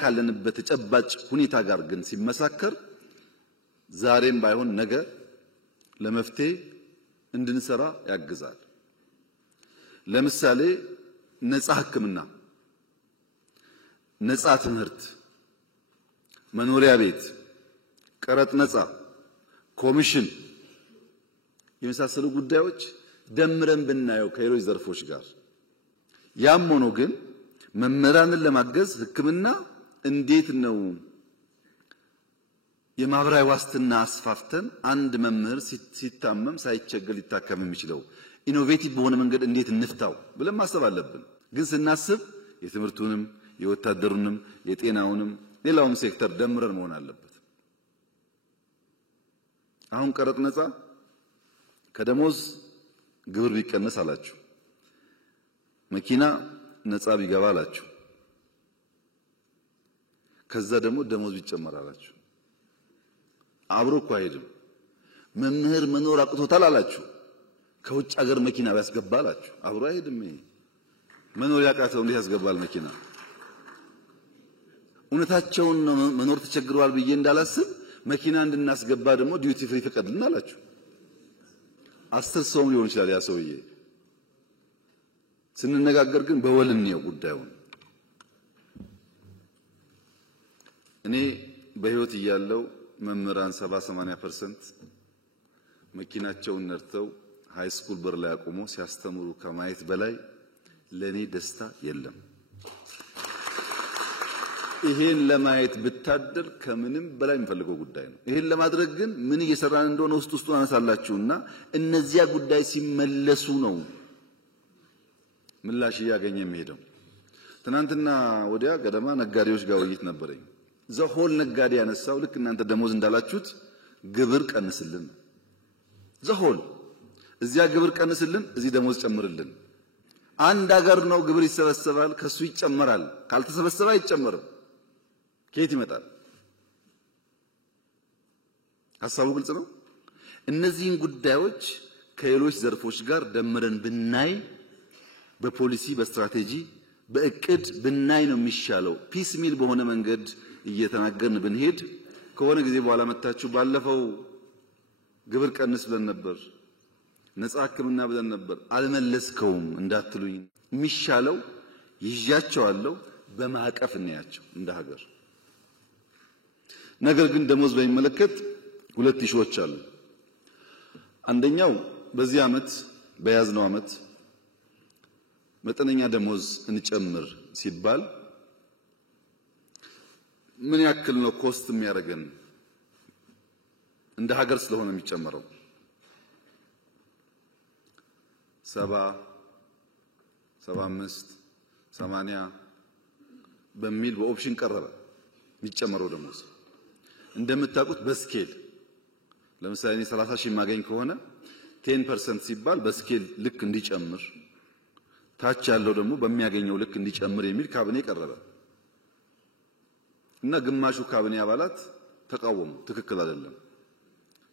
ካለንበት ተጨባጭ ሁኔታ ጋር ግን ሲመሳከር ዛሬም ባይሆን ነገ ለመፍትሄ እንድንሰራ ያግዛል። ለምሳሌ ነፃ ሕክምና፣ ነፃ ትምህርት፣ መኖሪያ ቤት፣ ቀረጥ ነፃ፣ ኮሚሽን የመሳሰሉ ጉዳዮች ደምረን ብናየው ከሌሎች ዘርፎች ጋር ያም ሆኖ ግን መምህራንን ለማገዝ ሕክምና እንዴት ነው የማህበራዊ ዋስትና አስፋፍተን አንድ መምህር ሲታመም ሳይቸገር ሊታከም የሚችለው ኢኖቬቲቭ በሆነ መንገድ እንዴት እንፍታው ብለን ማሰብ አለብን። ግን ስናስብ የትምህርቱንም የወታደሩንም የጤናውንም ሌላውም ሴክተር ደምረን መሆን አለበት። አሁን ቀረጥ ነፃ ከደሞዝ ግብር ቢቀነስ አላችሁ፣ መኪና ነፃ ቢገባ አላችሁ፣ ከዛ ደግሞ ደሞዝ ቢጨመር አላችሁ። አብሮ እኮ አይሄድም። መምህር መኖር አቅቶታል አላችሁ፣ ከውጭ ሀገር መኪና ቢያስገባ አላችሁ። አብሮ አይሄድም። ይሄ መኖር ያቃተው እንዴት ያስገባል መኪና? እውነታቸውን ነው። መኖር ተቸግሯል ብዬ እንዳላስብ መኪና እንድናስገባ ደግሞ ዲዩቲ ፍሪ ፈቀድልን አላችሁ። 10 ሰውም ሊሆን ይችላል ያ ሰውዬ። ስንነጋገር ግን በወልን ነው ጉዳዩን። እኔ በህይወት እያለው መምህራን 70-80% መኪናቸውን ነርተው ሃይ ስኩል በር ላይ አቆሞ ሲያስተምሩ ከማየት በላይ ለኔ ደስታ የለም። ይሄን ለማየት ብታደር ከምንም በላይ የምፈልገው ጉዳይ ነው። ይሄን ለማድረግ ግን ምን እየሰራን እንደሆነ ውስጡን አነሳላችሁና እነዚያ ጉዳይ ሲመለሱ ነው ምላሽ እያገኘ የሚሄደው። ትናንትና ወዲያ ገደማ ነጋዴዎች ጋር ውይይት ነበረኝ። ዘሆል ነጋዴ ያነሳው ልክ እናንተ ደሞዝ እንዳላችሁት ግብር ቀንስልን፣ ዘሆል እዚያ ግብር ቀንስልን፣ እዚህ ደሞዝ ጨምርልን። አንድ ሀገር ነው ግብር ይሰበሰባል፣ ከሱ ይጨመራል። ካልተሰበሰበ አይጨመርም። ከየት ይመጣል? ሐሳቡ ግልጽ ነው። እነዚህን ጉዳዮች ከሌሎች ዘርፎች ጋር ደምረን ብናይ፣ በፖሊሲ በስትራቴጂ በእቅድ ብናይ ነው የሚሻለው። ፒስ ሚል በሆነ መንገድ እየተናገርን ብንሄድ ከሆነ ጊዜ በኋላ መጣችሁ ባለፈው ግብር ቀንስ ብለን ነበር፣ ነፃ ሕክምና ብለን ነበር፣ አልመለስከውም እንዳትሉኝ የሚሻለው ይያቻዋለሁ በማዕቀፍ እናያቸው እንደ ሀገር። ነገር ግን ደሞዝ በሚመለከት ሁለት ኢሹዎች አሉ። አንደኛው በዚህ ዓመት በያዝነው ዓመት መጠነኛ ደሞዝ እንጨምር ሲባል ምን ያክል ነው ኮስት የሚያደርገን? እንደ ሀገር ስለሆነ የሚጨመረው 70 75 80 በሚል በኦፕሽን ቀረበ የሚጨመረው ደሞዝ። እንደምታውቁት በስኬል ለምሳሌ እኔ 30 ሺህ ማገኝ ከሆነ 10% ሲባል በስኬል ልክ እንዲጨምር፣ ታች ያለው ደግሞ በሚያገኘው ልክ እንዲጨምር የሚል ካቢኔ ቀረበ እና ግማሹ ካቢኔ አባላት ተቃወሙ። ትክክል አይደለም፣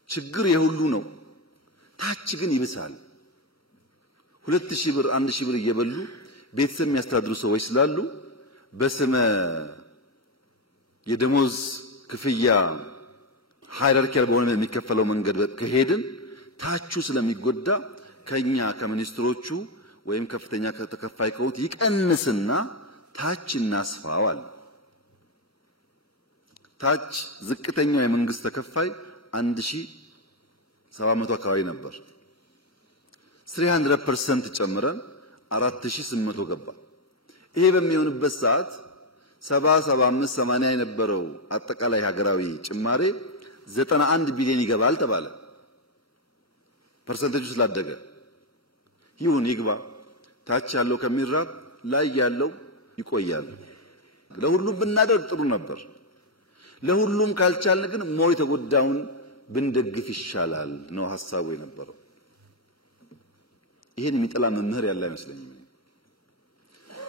ችግር የሁሉ ነው፣ ታች ግን ይብሳል። 2000 ብር 1000 ብር እየበሉ ቤተሰብ የሚያስተዳድሩ ሰዎች ስላሉ በስመ የደሞዝ ክፍያ ሃይራርኪያል በሆነ የሚከፈለው መንገድ ከሄድን ታቹ ስለሚጎዳ ከኛ ከሚኒስትሮቹ ወይም ከፍተኛ ከተከፋይ ከሆኑት ይቀንስና ታች እናስፋዋል። ታች ዝቅተኛው የመንግስት ተከፋይ 1700 አካባቢ ነበር። 300% ጨምረን 4800 ገባ። ይሄ በሚሆንበት ሰዓት 70 75 80 የነበረው አጠቃላይ ሀገራዊ ጭማሬ 91 ቢሊዮን ይገባል ተባለ። ፐርሰንቴጁ ስላደገ ይሁን ይግባ፣ ታች ያለው ከሚራብ ላይ ያለው ይቆያል። ለሁሉም ብናደርግ ጥሩ ነበር። ለሁሉም ካልቻልን ግን ሞይ ተጎዳውን ብንደግፍ ይሻላል ነው ሐሳቡ የነበረው። ይሄን የሚጠላ መምህር ያለ አይመስለኝም።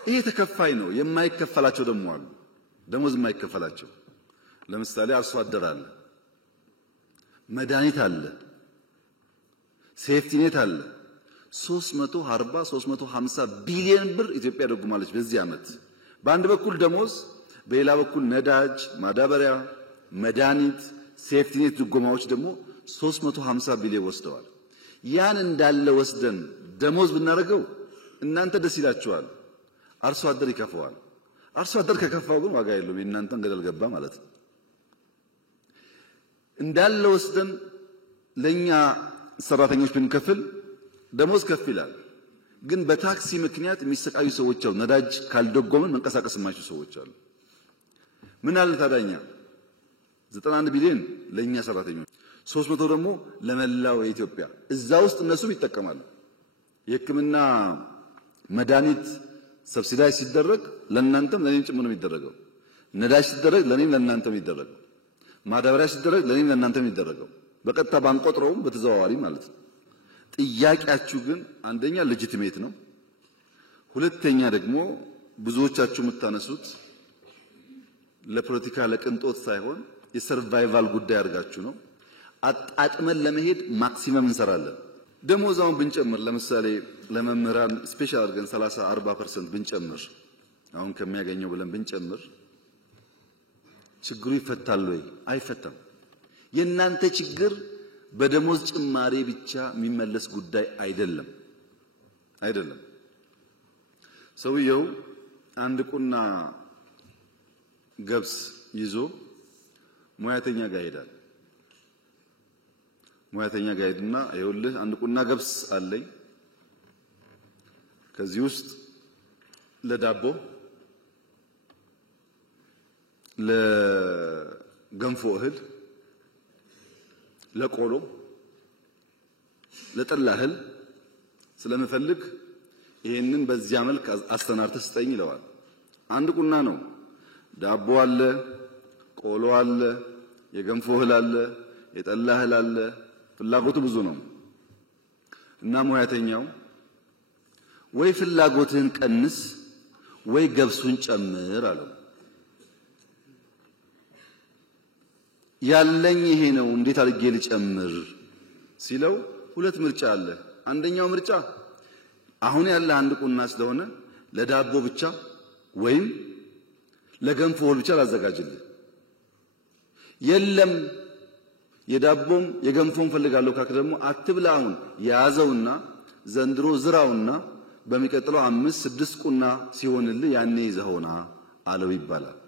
ይሄ ተከፋይ ነው። የማይከፈላቸው ደግሞ አሉ፣ ደሞዝ የማይከፈላቸው። ለምሳሌ አርሶ አደር አለ፣ መድኃኒት አለ፣ ሴፍቲ ኔት አለ። 340 350 ቢሊዮን ብር ኢትዮጵያ ደጉማለች በዚህ ዓመት። በአንድ በኩል ደሞዝ በሌላ በኩል ነዳጅ፣ ማዳበሪያ፣ መድኃኒት፣ ሴፍቲኔት ድጎማዎች ደግሞ 350 ቢሊዮን ወስደዋል። ያን እንዳለ ወስደን ደሞዝ ብናደርገው እናንተ ደስ ይላችኋል፣ አርሶ አደር ይከፋዋል። አርሶ አደር ከከፋው ግን ዋጋ የለውም፣ እናንተን ገደል ገባ ማለት ነው። እንዳለ ወስደን ለኛ ሰራተኞች ብንከፍል ደሞዝ ከፍ ይላል። ግን በታክሲ ምክንያት የሚሰቃዩ ሰዎች አሉ። ነዳጅ ካልደጎምን መንቀሳቀስ የማይችሉ ሰዎች አሉ። ምን አለ ታዳኛ 91 ቢሊዮን ለኛ ሰራተኞች 300 ደግሞ ለመላው የኢትዮጵያ እዛ ውስጥ እነሱም ይጠቀማሉ። የሕክምና መድኃኒት ሰብሲዳይዝ ሲደረግ ለእናንተም ለኔም ጭምር ነው የሚደረገው። ነዳጅ ሲደረግ ለኔም ለእናንተም ይደረጋል። ማዳበሪያ ሲደረግ ለኔም ለእናንተም ይደረጋው። በቀጥታ ባንቆጥረውም በተዘዋዋሪ ማለት ነው። ጥያቄያችሁ ግን አንደኛ ሌጂቲሜት ነው። ሁለተኛ ደግሞ ብዙዎቻችሁ የምታነሱት ለፖለቲካ ለቅንጦት ሳይሆን የሰርቫይቫል ጉዳይ አድርጋችሁ ነው። አጣጥመን ለመሄድ ማክሲመም እንሰራለን። ደሞዛውን ብንጨምር ለምሳሌ ለመምህራን ስፔሻል አድርገን 30-40% ብንጨምር አሁን ከሚያገኘው ብለን ብንጨምር ችግሩ ይፈታል ወይ? አይፈታም። የእናንተ ችግር በደሞዝ ጭማሪ ብቻ የሚመለስ ጉዳይ አይደለም። ሰውየው አንድ ቁና ገብስ ይዞ ሙያተኛ ጋር ይሄዳል። ሙያተኛ ጋር ሄድና ይኸውልህ አንድ ቁና ገብስ አለኝ፣ ከዚህ ውስጥ ለዳቦ፣ ለገንፎ እህል፣ ለቆሎ፣ ለጠላ እህል ስለምፈልግ ይሄንን በዚያ መልክ አስተናርተህ ስጠኝ ይለዋል። አንድ ቁና ነው። ዳቦ አለ፣ ቆሎ አለ፣ የገንፎ እህል አለ፣ የጠላ እህል አለ። ፍላጎቱ ብዙ ነው እና ሙያተኛው ወይ ፍላጎትህን ቀንስ ወይ ገብሱን ጨምር አለው። ያለኝ ይሄ ነው እንዴት አድርጌ ልጨምር ሲለው ሁለት ምርጫ አለ። አንደኛው ምርጫ አሁን ያለ አንድ ቁና ስለሆነ ለዳቦ ብቻ ወይም ለገንፎ ብቻ ላዘጋጅልህ። የለም የዳቦም የገንፎም ፈልጋለሁ ካክ ደግሞ አትብላ፣ አሁን ያዘውና ዘንድሮ ዝራውና በሚቀጥለው 5-6 ቁና ሲሆንልህ ያኔ ይዘውና አለው ይባላል።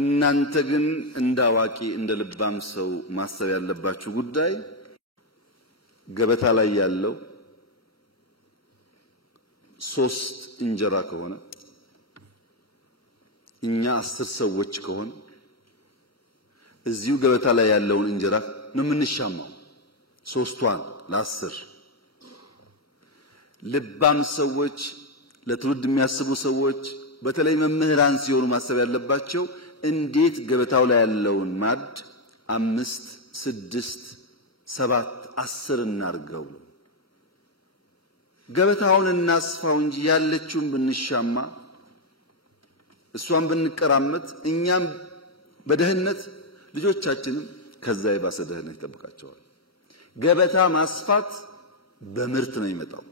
እናንተ ግን እንዳዋቂ እንደ ልባም ሰው ማሰብ ያለባችሁ ጉዳይ ገበታ ላይ ያለው 3 እንጀራ ከሆነ እኛ 10 ሰዎች ከሆነ እዚሁ ገበታ ላይ ያለውን እንጀራ ነው የምንሻማው፣ 3ቷን ለ10። ልባም ሰዎች፣ ለትውልድ የሚያስቡ ሰዎች፣ በተለይ መምህራን ሲሆኑ ማሰብ ያለባቸው እንዴት ገበታው ላይ ያለውን ማድ 5፣ 6፣ 7፣ 10 እናርገው። ገበታውን እናስፋው እንጂ ያለችውን ብንሻማ እሷን ብንቀራመት እኛም በደህነት ልጆቻችንም ከዛ የባሰ ደህነት ይጠብቃቸዋል። ገበታ ማስፋት በምርት ነው የሚመጣው።